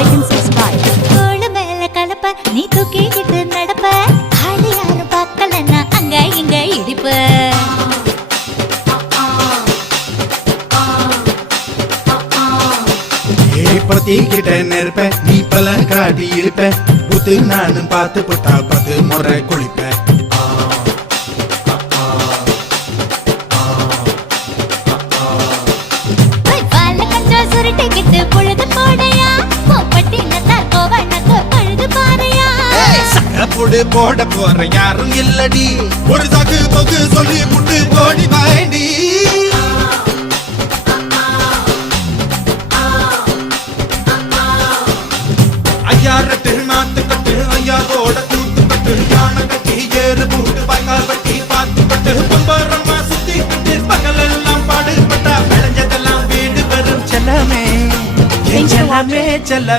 like and subscribe. கோளு மேல கலப்ப நீ தூக்கிக்கிட்டு நடப்ப ஆளு யாரும் பார்க்கலன்னா அங்க இங்க இடிப்ப பத்திக்கிட்ட நெருப்ப நீ பல காட்டி இருப்ப புத்து நானும் பார்த்து புட்டா பத்து முறை குளிப்பேன் சுருட்டிக்கிட்டு பொழுது போடையா போப்பட்டி நல்லா கோவனக்கு பழுது பாறையா சகப்புடு போட போற யாரும் இல்லடி ஒரு சாக்கு போக்கு சொல்லி புட்டு போடி வாண்டி ஐயாரட்டு நாத்து கட்டு ஐயாவோட கூத்து கட்டு யானை கட்டி ஏறு பூட்டு பாய்க்கால் வட்டி பார்த்து கட்டு பொம்பரமா சுத்தி கட்டு பகல் எல்லாம் பாடுபட்டா விளைஞ்சதெல்லாம் வீடு வரும் செல்லமே செல்ல